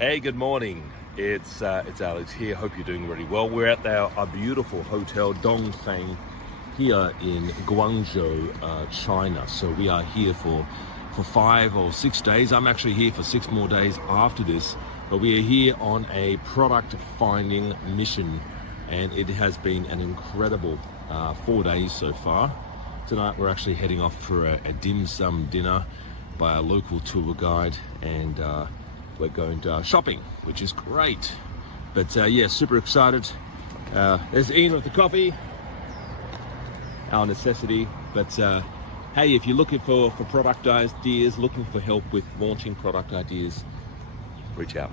Hey, good morning. It's Alex here. Hope you're doing really well. We're at our beautiful hotel Dongfang here in Guangzhou, China. So we are here for 5 or 6 days. I'm actually here for 6 more days after this. But we are here on a product finding mission, and it has been an incredible 4 days so far. Tonight we're actually heading off for a dim sum dinner by a local tour guide, and we're going shopping, which is great. But yeah, super excited. There's Ian with the coffee, our necessity. But hey, if you're looking for product ideas, looking for help with launching product ideas, reach out.